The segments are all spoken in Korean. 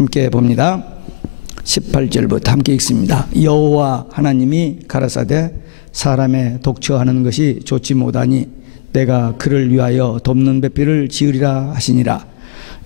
함께 봅니다. 18절부터 함께 읽습니다. 여호와 하나님이 가라사대 사람의 독처하는 것이 좋지 못하니 내가 그를 위하여 돕는 배필을 지으리라 하시니라.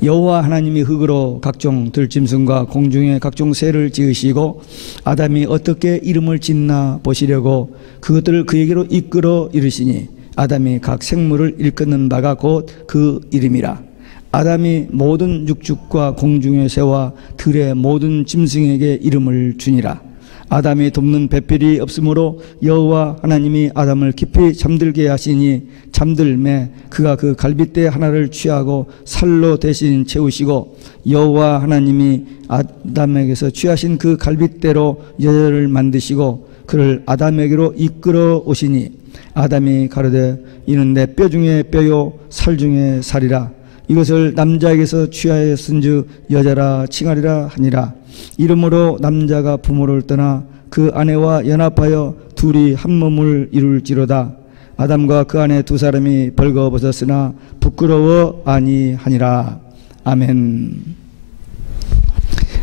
여호와 하나님이 흙으로 각종 들짐승과 공중의 각종 새를 지으시고 아담이 어떻게 이름을 짓나 보시려고 그것들을 그에게로 이끌어 이르시니 아담이 각 생물을 일컫는 바가 곧 그 이름이라. 아담이 모든 육축과 공중의 새와 들의 모든 짐승에게 이름을 주니라. 아담이 돕는 배필이 없으므로 여호와 하나님이 아담을 깊이 잠들게 하시니 잠들매 그가 그 갈빗대 하나를 취하고 살로 대신 채우시고 여호와 하나님이 아담에게서 취하신 그 갈빗대로 여자를 만드시고 그를 아담에게로 이끌어 오시니 아담이 가로되 이는 내 뼈 중에 뼈요 살 중에 살이라. 이것을 남자에게서 취하였은즉 여자라 칭하리라 하니라. 이러므로 남자가 부모를 떠나 그 아내와 연합하여 둘이 한 몸을 이룰지로다. 아담과 그 아내 두 사람이 벌거벗었으나 부끄러워 아니하니라. 아멘.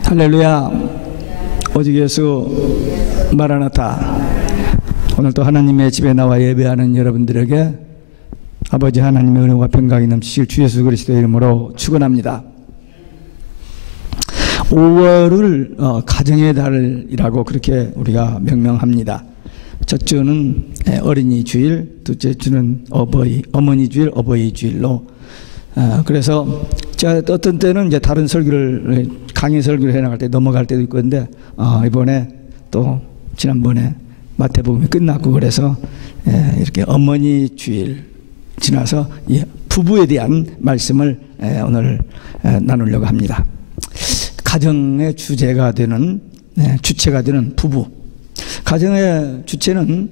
할렐루야. 오직 예수 마라나타. 오늘 또 하나님의 집에 나와 예배하는 여러분들에게 아버지 하나님의 은혜와 평강이 넘치실 주 예수 그리스도의 이름으로 축원합니다. 5월을 가정의 달이라고 그렇게 우리가 명명합니다. 첫 주는 어린이 주일, 둘째 주는 어머니 주일, 어버이 주일로. 그래서 제가 어떤 때는 이제 다른 설교를 강의 설교를 해나갈 때 넘어갈 때도 있고 근데 이번에 또 지난번에 마태복음이 끝났고 그래서 이렇게 어머니 주일 지나서 부부에 대한 말씀을 오늘 나누려고 합니다. 가정의 주제가 되는 주체가 되는 부부. 가정의 주체는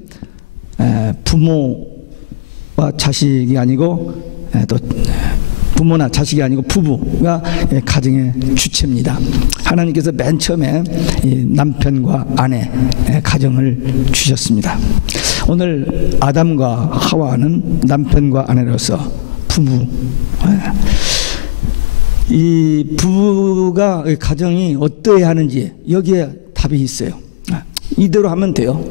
부모와 자식이 아니고 또 부모나 자식이 아니고 부부가 가정의 주체입니다. 하나님께서 맨 처음에 남편과 아내 가정을 주셨습니다. 오늘 아담과 하와는 남편과 아내로서 부부. 이 부부가 가정이 어떠해야 하는지 여기에 답이 있어요. 이대로 하면 돼요.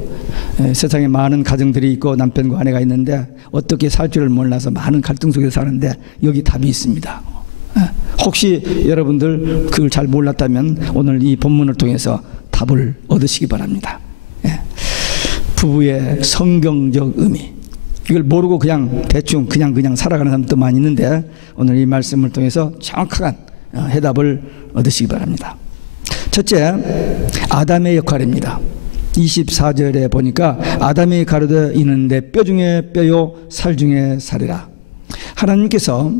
세상에 많은 가정들이 있고 남편과 아내가 있는데 어떻게 살 줄을 몰라서 많은 갈등 속에서 사는데 여기 답이 있습니다. 혹시 여러분들 그걸 잘 몰랐다면 오늘 이 본문을 통해서 답을 얻으시기 바랍니다. 부부의 성경적 의미, 이걸 모르고 그냥 대충 그냥 살아가는 사람도 많이 있는데 오늘 이 말씀을 통해서 정확한 해답을 얻으시기 바랍니다. 첫째, 아담의 역할입니다. 24절에 보니까 아담이 가로되 이는 내 뼈 중에 뼈요 살 중에 살이라. 하나님께서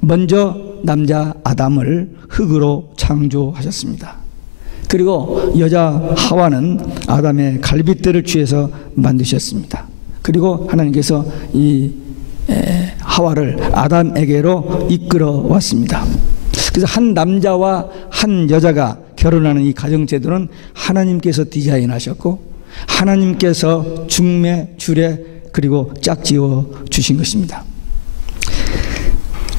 먼저 남자 아담을 흙으로 창조하셨습니다. 그리고 여자 하와는 아담의 갈빗대를 취해서 만드셨습니다. 그리고 하나님께서 이 하와를 아담에게로 이끌어 왔습니다. 그래서 한 남자와 한 여자가 결혼하는 이 가정제도는 하나님께서 디자인하셨고 하나님께서 중매, 주례 그리고 짝지어 주신 것입니다.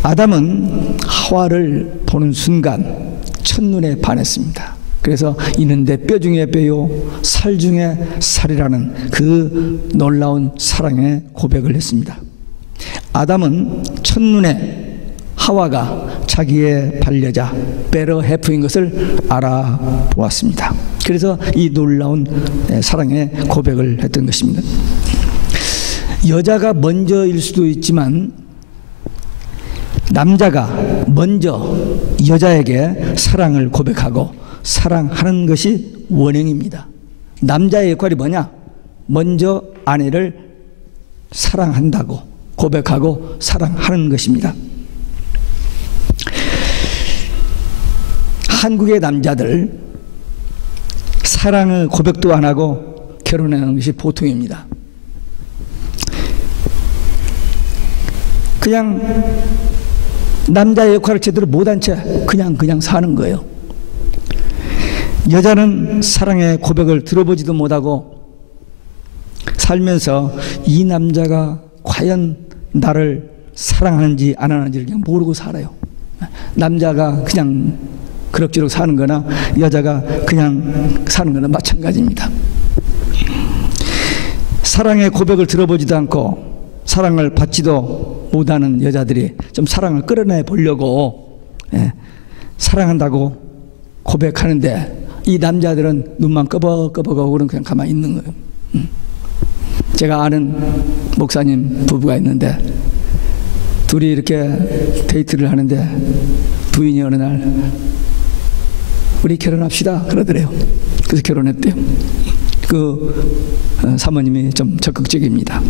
아담은 하와를 보는 순간 첫눈에 반했습니다. 그래서 이는 내 뼈 중에 뼈요 살 중에 살이라는 그 놀라운 사랑의 고백을 했습니다. 아담은 첫눈에 하와가 자기의 반려자 베러 해프인 것을 알아보았습니다. 그래서 이 놀라운 사랑의 고백을 했던 것입니다. 여자가 먼저일 수도 있지만 남자가 먼저 여자에게 사랑을 고백하고 사랑하는 것이 원형입니다. 남자의 역할이 뭐냐? 먼저 아내를 사랑한다고 고백하고 사랑하는 것입니다. 한국의 남자들 사랑을 고백도 안 하고 결혼하는 것이 보통입니다. 그냥 남자의 역할을 제대로 못한 채 그냥 사는 거예요. 여자는 사랑의 고백을 들어보지도 못하고 살면서 이 남자가 과연 나를 사랑하는지 안 하는지를 그냥 모르고 살아요. 남자가 그냥 그럭저럭 사는 거나 여자가 그냥 사는 거나 마찬가지입니다. 사랑의 고백을 들어보지도 않고 사랑을 받지도 못하는 여자들이 좀 사랑을 끌어내 보려고 사랑한다고 고백하는데 이 남자들은 눈만 끄벅끄벅하고 그냥 가만히 있는 거예요. 제가 아는 목사님 부부가 있는데 둘이 이렇게 데이트를 하는데 부인이 어느 날 우리 결혼합시다 그러더래요. 그래서 결혼했대요. 그 사모님이 좀 적극적입니다.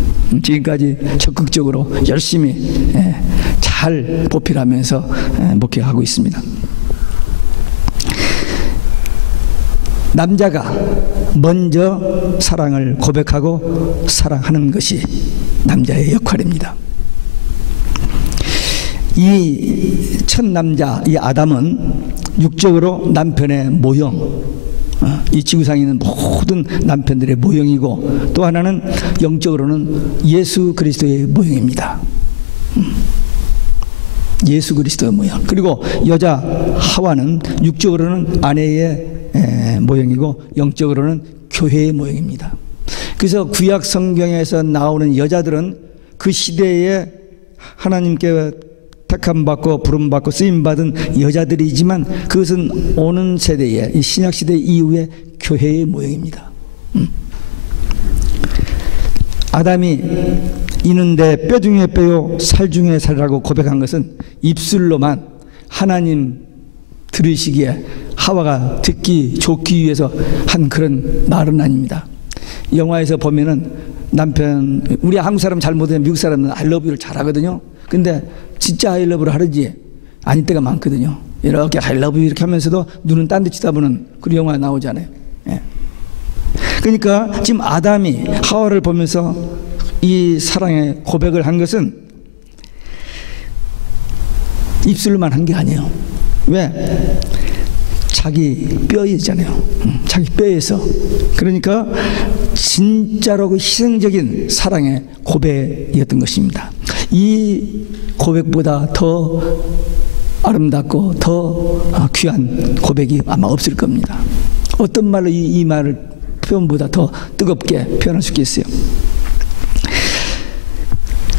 지금까지 적극적으로 열심히 잘 보필하면서 목회하고 있습니다. 남자가 먼저 사랑을 고백하고 사랑하는 것이 남자의 역할입니다. 이 첫 남자, 이 아담은 육적으로 남편의 모형, 이 지구상에 있는 모든 남편들의 모형이고, 또 하나는 영적으로는 예수 그리스도의 모형입니다. 예수 그리스도의 모형. 그리고 여자 하와는 육적으로는 아내의 모형이고 영적으로는 교회의 모형입니다. 그래서 구약 성경에서 나오는 여자들은 그 시대에 하나님께 택함받고 부름받고 쓰임받은 여자들이지만 그것은 오는 세대에, 이 신약시대 이후의 교회의 모형입니다. 아담이 이는데 뼈 중에 뼈요 살 중에 살이라고 고백한 것은 입술로만 하나님 들으시기에 하와가 듣기 좋기 위해서 한 그런 말은 아닙니다. 영화에서 보면은 남편, 우리 한국 사람 잘 못하면 미국 사람은 I love you를 잘하거든요. 근데 진짜 I love you를 하는지 아닐 때가 많거든요. 이렇게 I love you 이렇게 하면서도 눈은 딴 데 쳐다보는 그런 영화 나오잖아요. 그러니까 지금 아담이 하와를 보면서 이 사랑의 고백을 한 것은 입술로만 한 게 아니에요. 왜? 자기 뼈이잖아요. 자기 뼈에서. 그러니까 진짜로 그 희생적인 사랑의 고백이었던 것입니다. 이 고백보다 더 아름답고 더 귀한 고백이 아마 없을 겁니다. 어떤 말로 이 말을 표현보다 더 뜨겁게 표현할 수 있겠어요?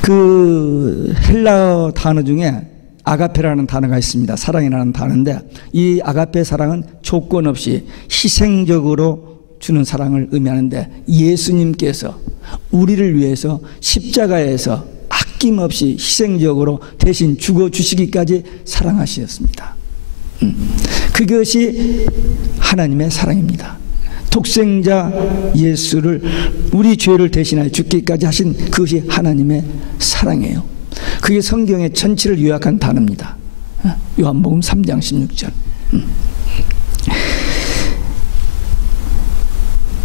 그 헬라어 단어 중에 아가페라는 단어가 있습니다. 사랑이라는 단어인데 이 아가페 사랑은 조건 없이 희생적으로 주는 사랑을 의미하는데 예수님께서 우리를 위해서 십자가에서 아낌없이 희생적으로 대신 죽어주시기까지 사랑하셨습니다. 그것이 하나님의 사랑입니다. 독생자 예수를 우리 죄를 대신하여 죽기까지 하신 그것이 하나님의 사랑이에요. 그게 성경의 전체를 요약한 단어입니다. 요한복음 3장 16절.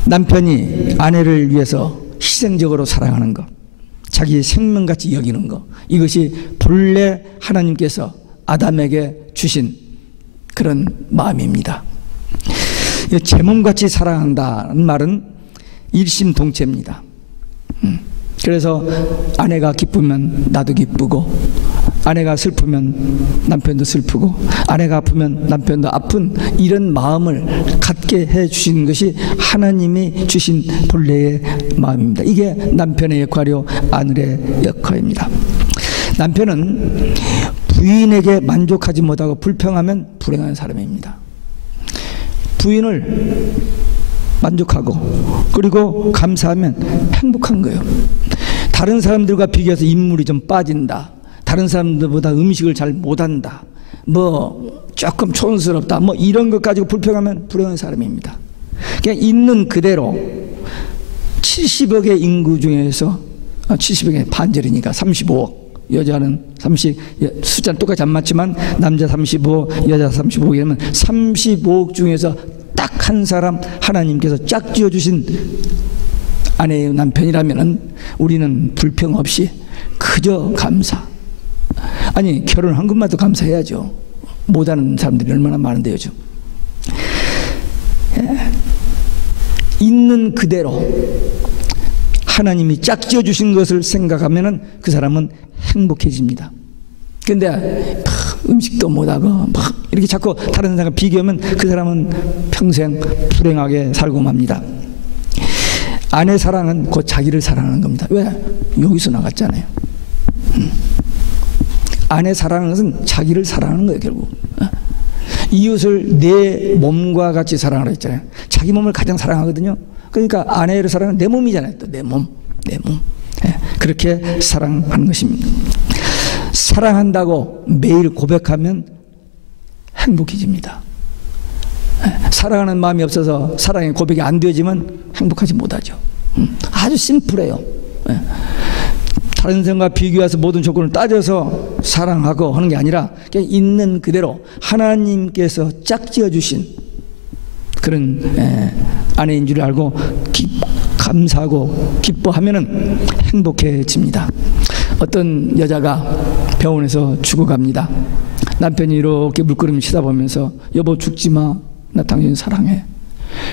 남편이 아내를 위해서 희생적으로 사랑하는 것, 자기의 생명같이 여기는 것, 이것이 본래 하나님께서 아담에게 주신 그런 마음입니다. 제 몸같이 사랑한다는 말은 일심동체입니다. 그래서 아내가 기쁘면 나도 기쁘고, 아내가 슬프면 남편도 슬프고, 아내가 아프면 남편도 아픈 이런 마음을 갖게 해 주신 것이 하나님이 주신 본래의 마음입니다. 이게 남편의 역할이요 아내의 역할입니다. 남편은 부인에게 만족하지 못하고 불평하면 불행한 사람입니다. 부인을 만족하고 그리고 감사하면 행복한 거예요. 다른 사람들과 비교해서 인물이 좀 빠진다, 다른 사람들보다 음식을 잘 못한다, 뭐 조금 촌스럽다, 뭐 이런 것 가지고 불평하면 불행한 사람입니다. 그냥 있는 그대로 70억의 인구 중에서 70억의 반절이니까 35억, 여자는 30, 숫자는 똑같이 안 맞지만 남자 35, 여자 35이라면 35억 중에서 딱 한 사람 하나님께서 짝 지어주신 아내의 남편이라면 우리는 불평 없이 그저 감사. 아니 결혼한 것만도 감사해야죠. 못하는 사람들이 얼마나 많은데 요즘. 있는 그대로 하나님이 짝 지어주신 것을 생각하면 그 사람은 행복해집니다. 근데 음식도 못하고 막 이렇게 자꾸 다른 사람과 비교하면 그 사람은 평생 불행하게 살고 맙니다. 아내 사랑은 곧 자기를 사랑하는 겁니다. 왜? 여기서 나갔잖아요. 아내 사랑하는 것은 자기를 사랑하는 거예요, 결국. 이웃을 내 몸과 같이 사랑하라 했잖아요. 자기 몸을 가장 사랑하거든요. 그러니까 아내를 사랑하는 내 몸이잖아요. 또 내 몸. 그렇게 사랑하는 것입니다. 사랑한다고 매일 고백하면 행복해집니다. 사랑하는 마음이 없어서 사랑의 고백이 안 되어지면 행복하지 못하죠. 아주 심플해요. 다른 사람과 비교해서 모든 조건을 따져서 사랑하고 하는 게 아니라 그냥 있는 그대로 하나님께서 짝지어 주신 그런 아내인 줄 알고 감사하고 기뻐하면은 행복해집니다. 어떤 여자가 병원에서 죽어갑니다. 남편이 이렇게 물끄러미 쳐다보면서 여보 죽지 마, 나 당신 사랑해.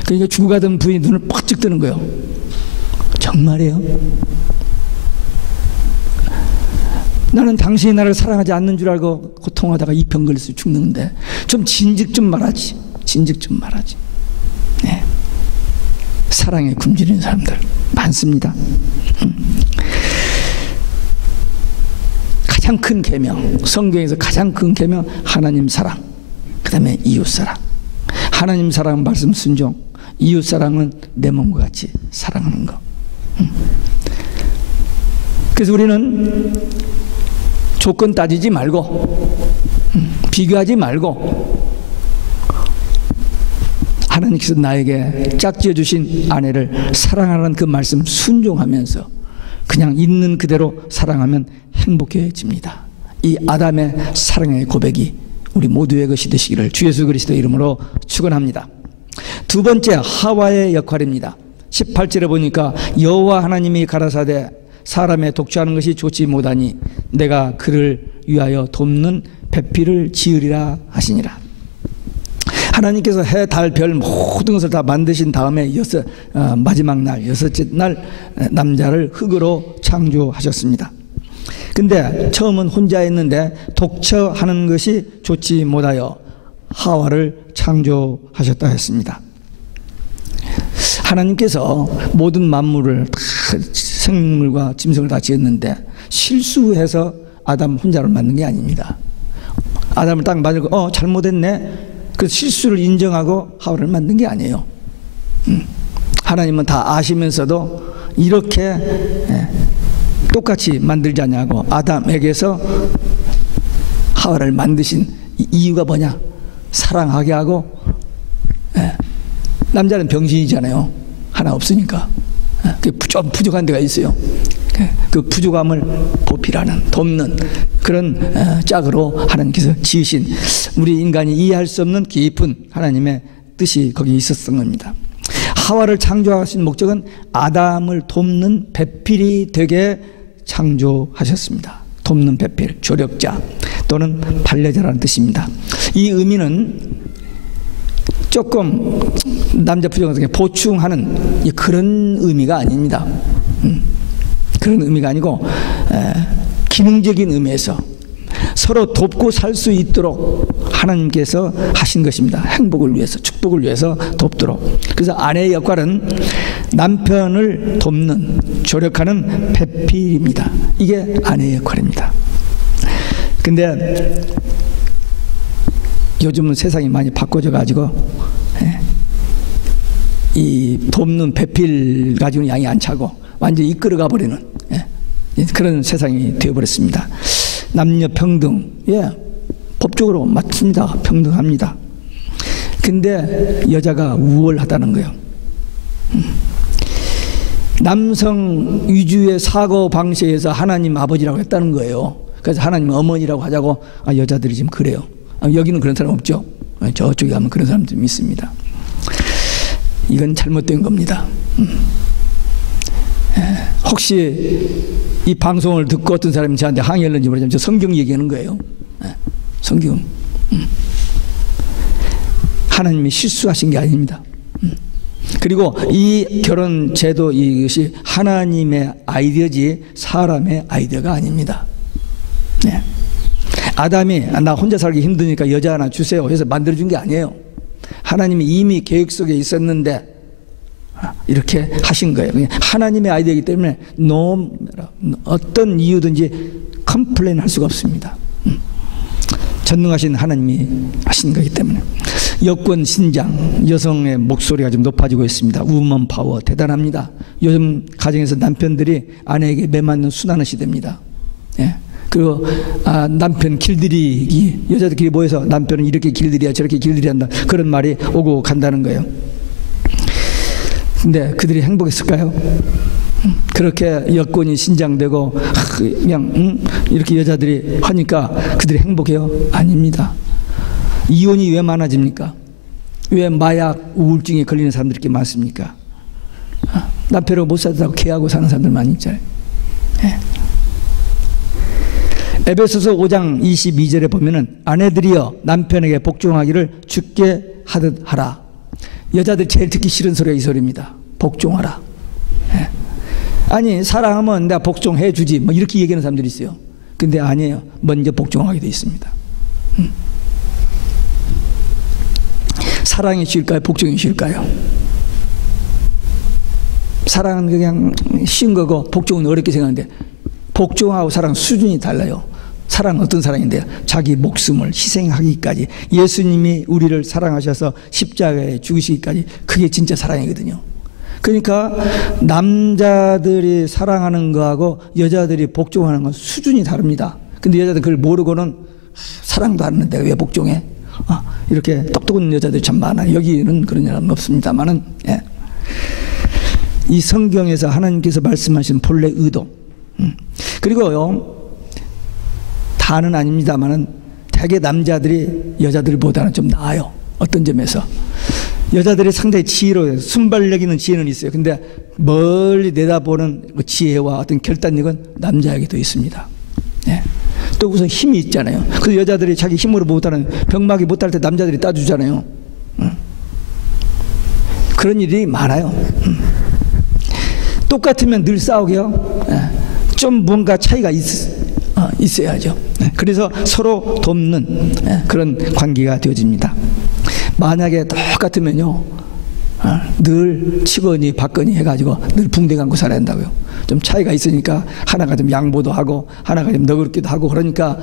그러니까 죽어가던 부인이 눈을 퍽쩍 뜨는 거예요. 정말이에요? 나는 당신이 나를 사랑하지 않는 줄 알고 고통하다가 이 병 걸려서 죽는데 좀 진즉 좀 말하지. 진즉 좀 말하지. 네. 사랑에 굶주리는 사람들 많습니다. 가장 큰 계명, 성경에서 가장 큰 계명, 하나님 사랑, 그 다음에 이웃 사랑. 하나님 사랑은 말씀 순종, 이웃 사랑은 내 몸과 같이 사랑하는 거. 그래서 우리는 조건 따지지 말고 비교하지 말고 하나님께서 나에게 짝지어 주신 아내를 사랑하는 그 말씀 순종하면서 그냥 있는 그대로 사랑하면 행복해집니다. 이 아담의 사랑의 고백이 우리 모두의 것이 되시기를 주 예수 그리스도의 이름으로 축원합니다. 두 번째, 하와의 역할입니다. 18절에 보니까 여호와 하나님이 가라사대 사람의 독주하는 것이 좋지 못하니 내가 그를 위하여 돕는 배필을 지으리라 하시니라. 하나님께서 해, 달, 별 모든 것을 다 만드신 다음에 마지막 날, 여섯째 날 남자를 흙으로 창조하셨습니다. 근데 처음은 혼자 있는데 독처하는 것이 좋지 못하여 하와를 창조하셨다 했습니다. 하나님께서 모든 만물을 다 생물과 짐승을 다 지었는데 실수해서 아담 혼자를 만든 게 아닙니다. 아담을 딱 만들고 잘못했네. 그 실수를 인정하고 하와를 만든 게 아니에요. 하나님은 다 아시면서도 이렇게 똑같이 만들지 않냐고 아담에게서 하와를 만드신 이유가 뭐냐? 사랑하게 하고, 남자는 병신이잖아요. 하나 없으니까. 좀 부족한 데가 있어요. 그 부족함을 보필하는, 돕는 그런 짝으로 하나님께서 지으신, 우리 인간이 이해할 수 없는 깊은 하나님의 뜻이 거기에 있었던 겁니다. 하와를 창조하신 목적은 아담을 돕는 배필이 되게 창조하셨습니다. 돕는 배필, 조력자 또는 반려자라는 뜻입니다. 이 의미는 조금 남자 부정을 보충하는 그런 의미가 아닙니다. 그런 의미가 아니고 기능적인 의미에서 서로 돕고 살 수 있도록 하나님께서 하신 것입니다. 행복을 위해서, 축복을 위해서 돕도록. 그래서 아내의 역할은 남편을 돕는, 조력하는 배필입니다. 이게 아내의 역할입니다. 근데 요즘은 세상이 많이 바꿔져 가지고 이 돕는 배필 가지고는 양이 안 차고 완전히 이끌어가 버리는 그런 세상이 되어버렸습니다. 남녀 평등, 법적으로 맞습니다. 평등합니다. 근데 여자가 우월하다는 거예요. 남성 위주의 사고 방식에서 하나님 아버지라고 했다는 거예요. 그래서 하나님 어머니라고 하자고 여자들이 지금 그래요. 여기는 그런 사람 없죠. 저쪽에 가면 그런 사람들 있습니다. 이건 잘못된 겁니다. 혹시 이 방송을 듣고 어떤 사람이 저한테 항의했는지 모르지만 저 성경 얘기하는 거예요. 성경. 하나님이 실수하신 게 아닙니다. 그리고 이 결혼 제도 이것이 하나님의 아이디어지 사람의 아이디어가 아닙니다. 아담이 나 혼자 살기 힘드니까 여자 하나 주세요 해서 만들어준 게 아니에요. 하나님이 이미 계획 속에 있었는데 이렇게 하신 거예요. 하나님의 아이디어이기 때문에 어떤 이유든지 컴플레인 할 수가 없습니다. 전능하신 하나님이 하신 거기 때문에. 여권 신장, 여성의 목소리가 좀 높아지고 있습니다. 우먼 파워 대단합니다. 요즘 가정에서 남편들이 아내에게 매맞는 수단의 시대입니다. 예. 그리고 남편 길들이기, 여자들끼리 모여서 남편은 이렇게 길들여야 저렇게 길들여야 한다, 그런 말이 오고 간다는 거예요. 근데 그들이 행복했을까요? 그렇게 여권이 신장되고 그냥 이렇게 여자들이 하니까 그들이 행복해요? 아닙니다. 이혼이 왜 많아집니까? 왜 마약, 우울증에 걸리는 사람들이 이렇게 많습니까? 남편하고 못 살다고 개하고 사는 사람들 많이 있잖아요. 네. 에베소서 5장 22절에 보면은 아내들이여 남편에게 복종하기를 주께 하듯 하라. 여자들 제일 듣기 싫은 소리가 이 소리입니다. 복종하라. 네. 아니 사랑하면 내가 복종해 주지 뭐 이렇게 얘기하는 사람들이 있어요. 근데 아니에요. 먼저 복종하게 돼 있습니다. 사랑이 쉬울까요? 복종이 쉬울까요? 사랑은 그냥 쉬운 거고 복종은 어렵게 생각하는데, 복종하고 사랑 수준이 달라요. 사랑은 어떤 사랑인데요? 자기 목숨을 희생하기까지, 예수님이 우리를 사랑하셔서 십자가에 죽으시기까지, 그게 진짜 사랑이거든요. 그러니까 남자들이 사랑하는 거하고 여자들이 복종하는 건 수준이 다릅니다. 근데 여자들 그걸 모르고는 사랑도 안 하는데 왜 복종해? 이렇게 똑똑한 여자들이 참 많아요. 여기는 그런 사람은 없습니다만은, 예. 이 성경에서 하나님께서 말씀하신 본래 의도, 그리고요, 다는 아닙니다만은 대개 남자들이 여자들보다는 좀 나아요. 어떤 점에서 여자들이 상당히 지혜로워요. 순발력 있는 지혜는 있어요. 근데 멀리 내다보는 그 지혜와 어떤 결단력은 남자에게 더 있습니다. 예. 또 우선 힘이 있잖아요. 그래서 여자들이 자기 힘으로 못하는, 병마기 못할 때 남자들이 따주잖아요. 그런 일이 많아요. 똑같으면 늘 싸우게요. 예. 좀 뭔가 차이가 있어야죠. 예. 그래서 서로 돕는, 예, 그런 관계가 되어집니다. 만약에 똑같으면요, 늘 치거니 받거니 해가지고 늘 붕대 감고 살아야 한다고요. 좀 차이가 있으니까 하나가 좀 양보도 하고 하나가 좀 너그럽기도 하고, 그러니까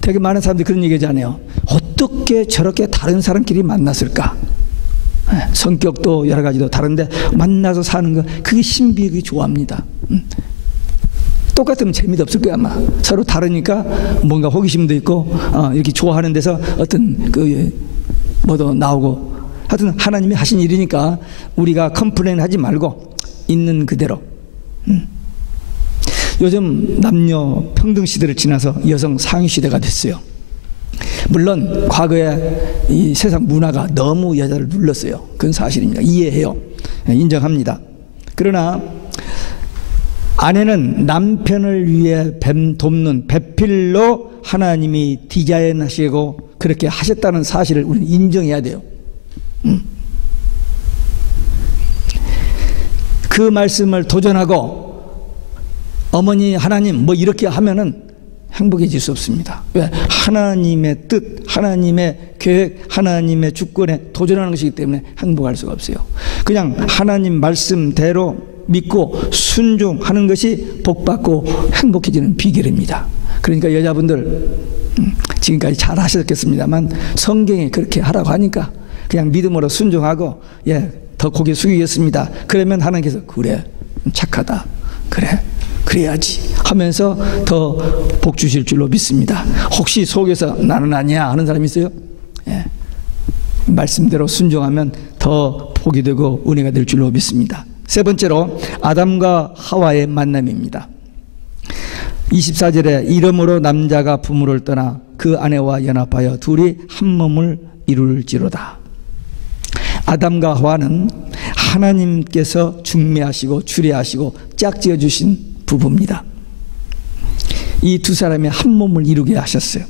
되게 많은 사람들이 그런 얘기하잖아요. 어떻게 저렇게 다른 사람끼리 만났을까? 성격도 여러 가지도 다른데 만나서 사는 거, 그게 신비하게 좋아합니다. 똑같으면 재미도 없을 거야 아마. 서로 다르니까 뭔가 호기심도 있고 이렇게 좋아하는 데서 어떤 뭐도 나오고, 하여튼 하나님이 하신 일이니까 우리가 컴플레인 하지 말고 있는 그대로. 요즘 남녀 평등 시대를 지나서 여성 상위 시대가 됐어요. 물론 과거에 이 세상 문화가 너무 여자를 눌렀어요. 그건 사실입니다. 이해해요. 인정합니다. 그러나 아내는 남편을 위해 돕는 배필로 하나님이 디자인하시고 그렇게 하셨다는 사실을 우리는 인정해야 돼요. 그 말씀을 도전하고 어머니 하나님 뭐 이렇게 하면은 행복해질 수 없습니다. 왜? 하나님의 뜻, 하나님의 계획, 하나님의 주권에 도전하는 것이기 때문에 행복할 수가 없어요. 그냥 하나님 말씀대로 믿고 순종하는 것이 복받고 행복해지는 비결입니다. 그러니까 여자분들 지금까지 잘 하셨겠습니다만 성경에 그렇게 하라고 하니까 그냥 믿음으로 순종하고, 예, 더 고개 숙이겠습니다. 그러면 하나님께서 그래 착하다, 그래 그래야지 하면서 더 복 주실 줄로 믿습니다. 혹시 속에서 나는 아니야 하는 사람이 있어요? 예. 말씀대로 순종하면 더 복이 되고 은혜가 될 줄로 믿습니다. 세 번째로 아담과 하와의 만남입니다. 24절에 이러므로 남자가 부모를 떠나 그 아내와 연합하여 둘이 한 몸을 이룰지로다. 아담과 하와는 하나님께서 중매하시고 주례하시고 짝지어 주신 부부입니다. 이 두 사람이 한 몸을 이루게 하셨어요.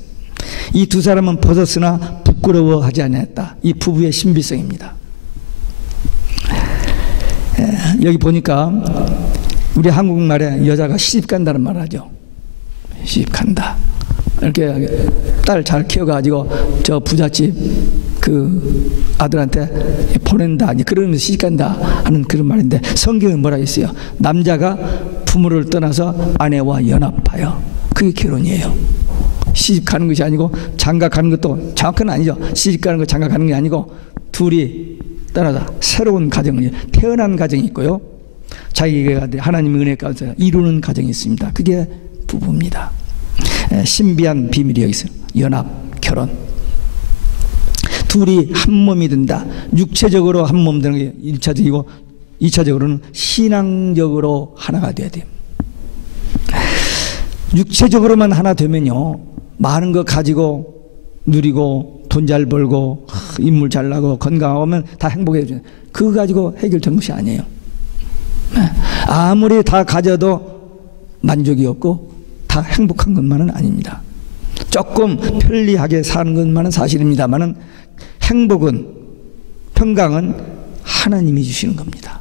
이 두 사람은 벗었으나 부끄러워하지 않았다. 이 부부의 신비성입니다. 여기 보니까 우리 한국말에 여자가 시집 간다는 말 하죠. 시집 간다. 이렇게 딸 잘 키워가지고 저 부잣집 그 아들한테 보낸다, 그러면서 시집간다 하는 그런 말인데, 성경은 뭐라 했어요? 남자가 부모를 떠나서 아내와 연합하여, 그게 결혼이에요. 시집 가는 것이 아니고 장가 가는 것도 정확한 아니죠. 시집 가는 거 장가 가는 게 아니고 둘이 떠나서 새로운 가정을, 태어난 가정이 있고요, 자기가 하나님의 은혜 가운데 이루는 가정이 있습니다. 그게 부부입니다. 신비한 비밀이 여기 있어요. 연합, 결혼. 둘이 한 몸이 된다. 육체적으로 한 몸 되는 게 1차적이고 2차적으로는 신앙적으로 하나가 돼야 돼요. 육체적으로만 하나 되면요, 많은 거 가지고 누리고 돈 잘 벌고 인물 잘 나고 건강하면 다 행복해져요. 그거 가지고 해결된 것이 아니에요. 아무리 다 가져도 만족이 없고 다 행복한 것만은 아닙니다. 조금 편리하게 사는 것만은 사실입니다만은 행복은, 평강은 하나님이 주시는 겁니다.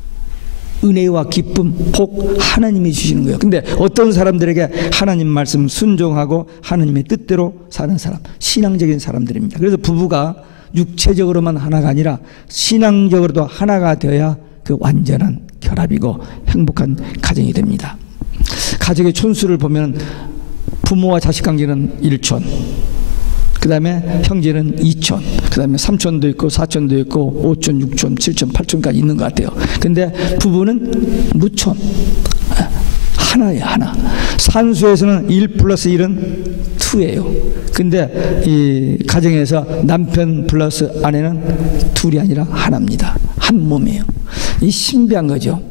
은혜와 기쁨, 복 하나님이 주시는 거예요. 근데 어떤 사람들에게 하나님 말씀 순종하고 하나님의 뜻대로 사는 사람, 신앙적인 사람들입니다. 그래서 부부가 육체적으로만 하나가 아니라 신앙적으로도 하나가 되어야 그 완전한 결합이고 행복한 가정이 됩니다. 가족의 촌수를 보면 부모와 자식 관계는 1촌, 그 다음에 형제는 2촌, 그 다음에 3촌도 있고 4촌도 있고 5촌, 6촌, 7촌, 8촌까지 있는 것 같아요. 근데 부부는 무촌, 하나예요. 하나. 산수에서는 1 플러스 1은 2예요. 근데 이 가정에서 남편 플러스 아내는 둘이 아니라 하나입니다. 한 몸이에요. 이 신비한 거죠.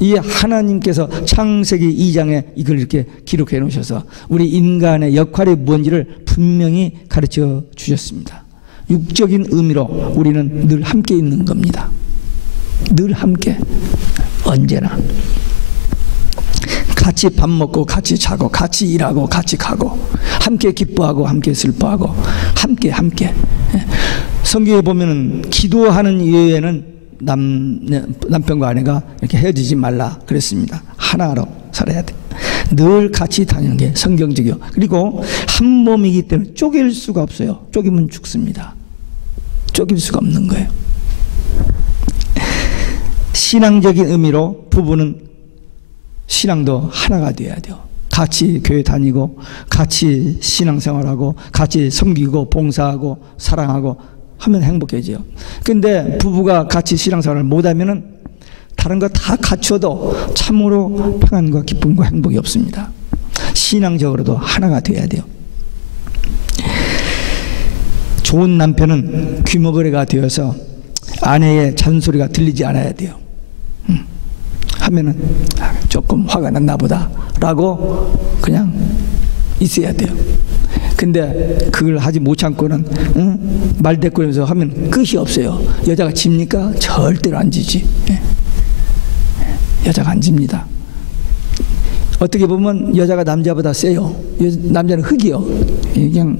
이 하나님께서 창세기 2장에 이걸 이렇게 기록해 놓으셔서 우리 인간의 역할이 뭔지를 분명히 가르쳐 주셨습니다. 육적인 의미로 우리는 늘 함께 있는 겁니다. 늘 함께, 언제나 같이 밥 먹고 같이 자고 같이 일하고 같이 가고 함께 기뻐하고 함께 슬퍼하고 함께 성경에 보면은 기도하는 이외에는 남편과 아내가 이렇게 헤어지지 말라 그랬습니다. 하나로 살아야 돼. 늘 같이 다니는 게 성경적이요. 그리고 한 몸이기 때문에 쪼갤 수가 없어요. 쪼개면 죽습니다. 쪼갤 수가 없는 거예요. 신앙적인 의미로 부부는 신앙도 하나가 되어야 돼요. 같이 교회 다니고 같이 신앙생활하고 같이 섬기고 봉사하고 사랑하고 하면 행복해져요. 근데 부부가 같이 신앙생활을 못하면은 다른 거 다 갖춰도 참으로 평안과 기쁨과 행복이 없습니다. 신앙적으로도 하나가 되어야 돼요. 좋은 남편은 귀머거리가 되어서 아내의 잔소리가 들리지 않아야 돼요. 하면은 조금 화가 났나 보다 라고 그냥 있어야 돼요. 근데 그걸 하지 못 참고는 말대꾸면서 하면 끝이 없어요. 여자가 집니까? 절대로 안 지지. 여자가 안 집니다. 어떻게 보면 여자가 남자보다 세요. 남자는 흙이요. 그냥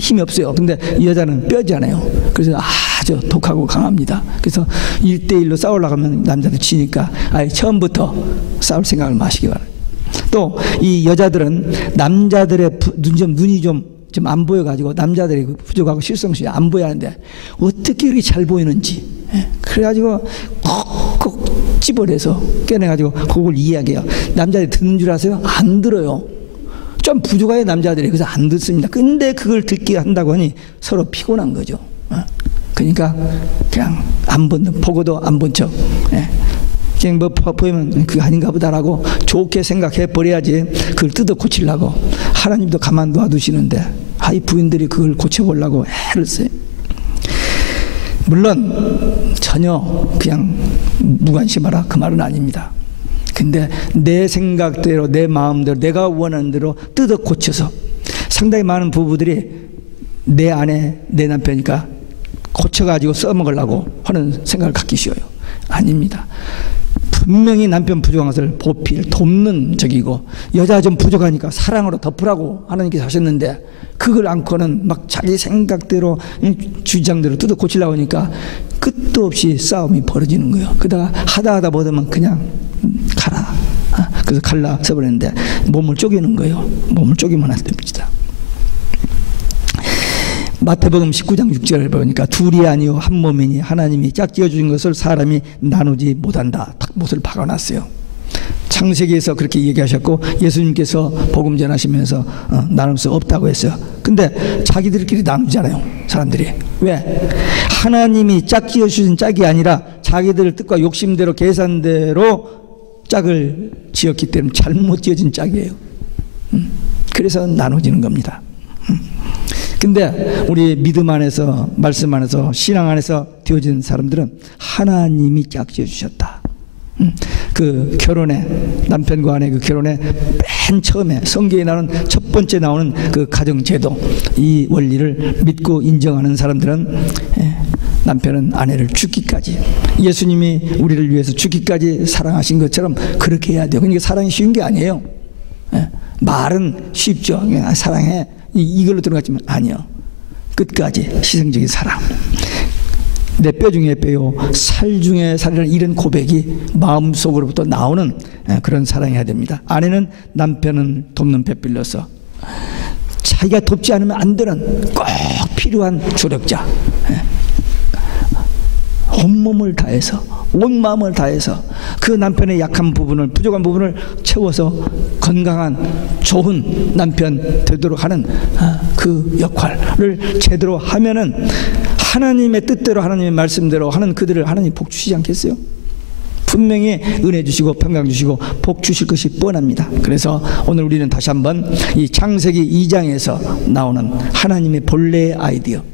힘이 없어요. 근데 여자는 뼈잖아요. 그래서 아주 독하고 강합니다. 그래서 1대1로 싸우려고 하면 남자도 지니까 아예 처음부터 싸울 생각을 마시기 바랍니다. 또 이 여자들은 남자들의 눈이 좀 안 보여가지고 남자들이 부족하고 실성심이 안 보여야 하는데 어떻게 이렇게 잘 보이는지, 그래가지고 콕콕 집어내서 깨내가지고 그걸 이야기해요. 남자들이 듣는 줄 아세요? 안 들어요. 좀 부족해요 남자들이. 그래서 안 듣습니다. 근데 그걸 듣게 한다고 하니 서로 피곤한 거죠. 그러니까 그냥 안 보는, 보고도 안 본 척, 그냥 뭐 보이면 그게 아닌가 보다라고 좋게 생각해 버려야지 그걸 뜯어 고치려고. 하나님도 가만 놔두시는데 이 부인들이 그걸 고쳐보려고 애를 써요. 물론 전혀 그냥 무관심하라 그 말은 아닙니다. 근데 내 생각대로 내 마음대로 내가 원하는 대로 뜯어 고쳐서, 상당히 많은 부부들이 내 아내 내 남편이니까 고쳐가지고 써먹으려고 하는 생각을 갖기 쉬워요. 아닙니다. 분명히 남편 부족한 것을 보필, 돕는 적이고, 여자 좀 부족하니까 사랑으로 덮으라고 하나님께서 하셨는데 그걸 안고는 막 자기 생각대로 주장대로 뜯어 고치려고 하니까 끝도 없이 싸움이 벌어지는 거예요. 그러다가 하다 보면 그냥 가라. 그래서 갈라 써버렸는데 몸을 쪼개는 거예요. 몸을 쪼개면 안 됩니다. 마태복음 19장 6절을 보니까 둘이 아니요 한 몸이니 하나님이 짝지어 주신 것을 사람이 나누지 못한다. 탁 못을 박아놨어요. 창세기에서 그렇게 얘기하셨고 예수님께서 복음 전하시면서 나눌 수 없다고 했어요. 근데 자기들끼리 나누잖아요, 사람들이. 왜? 하나님이 짝지어 주신 짝이 아니라 자기들 뜻과 욕심대로 계산대로 짝을 지었기 때문에 잘못 지어진 짝이에요. 그래서 나눠지는 겁니다. 근데 우리 믿음 안에서, 말씀 안에서, 신앙 안에서 되어진 사람들은 하나님이 짝지어 주셨다. 그 결혼에, 남편과 아내 그 결혼에 맨 처음에 성경에 나오는 첫 번째 나오는 그 가정제도, 이 원리를 믿고 인정하는 사람들은 남편은 아내를 죽기까지, 예수님이 우리를 위해서 죽기까지 사랑하신 것처럼 그렇게 해야 돼요. 그러니까 사랑이 쉬운 게 아니에요. 말은 쉽죠. 사랑해, 이걸로 들어갔지만 아니요. 끝까지 희생적인 사랑. 내 뼈 중에 뼈요, 살 중에 살이라는 이런 고백이 마음속으로부터 나오는 그런 사랑해야 됩니다. 아내는 남편은 돕는 배필로서 자기가 돕지 않으면 안 되는 꼭 필요한 조력자, 온몸을 다해서, 온 마음을 다해서 그 남편의 약한 부분을, 부족한 부분을 채워서 건강한 좋은 남편 되도록 하는 그 역할을 제대로 하면은 하나님의 뜻대로, 하나님의 말씀대로 하는 그들을 하나님 복 주시지 않겠어요? 분명히 은혜 주시고 평강 주시고 복 주실 것이 뻔합니다. 그래서 오늘 우리는 다시 한번 이 창세기 2장에서 나오는 하나님의 본래의 아이디어,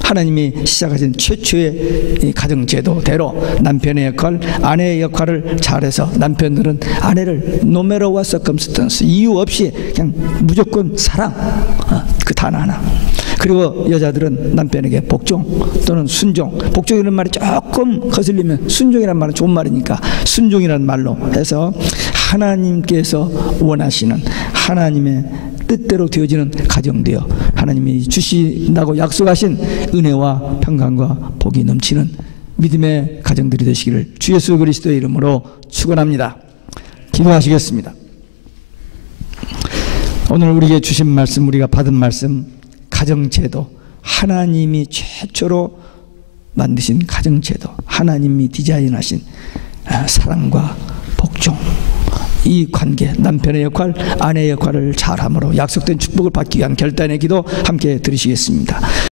하나님이 시작하신 최초의 가정제도대로 남편의 역할, 아내의 역할을 잘해서 남편들은 아내를 no matter what circumstance, 이유 없이 그냥 무조건 사랑, 그 단어 하나. 그리고 여자들은 남편에게 복종 또는 순종. 복종이라는 말이 조금 거슬리면 순종이라는 말은 좋은 말이니까 순종이라는 말로 해서 하나님께서 원하시는 하나님의 뜻대로 되어지는 가정되어 하나님이 주신다고 약속하신 은혜와 평강과 복이 넘치는 믿음의 가정들이 되시기를 주 예수 그리스도의 이름으로 축원합니다. 기도하시겠습니다. 오늘 우리에게 주신 말씀, 우리가 받은 말씀, 가정제도, 하나님이 최초로 만드신 가정제도, 하나님이 디자인하신 사랑과 복종, 이 관계, 남편의 역할, 아내의 역할을 잘함으로 약속된 축복을 받기 위한 결단의 기도 함께 드리시겠습니다.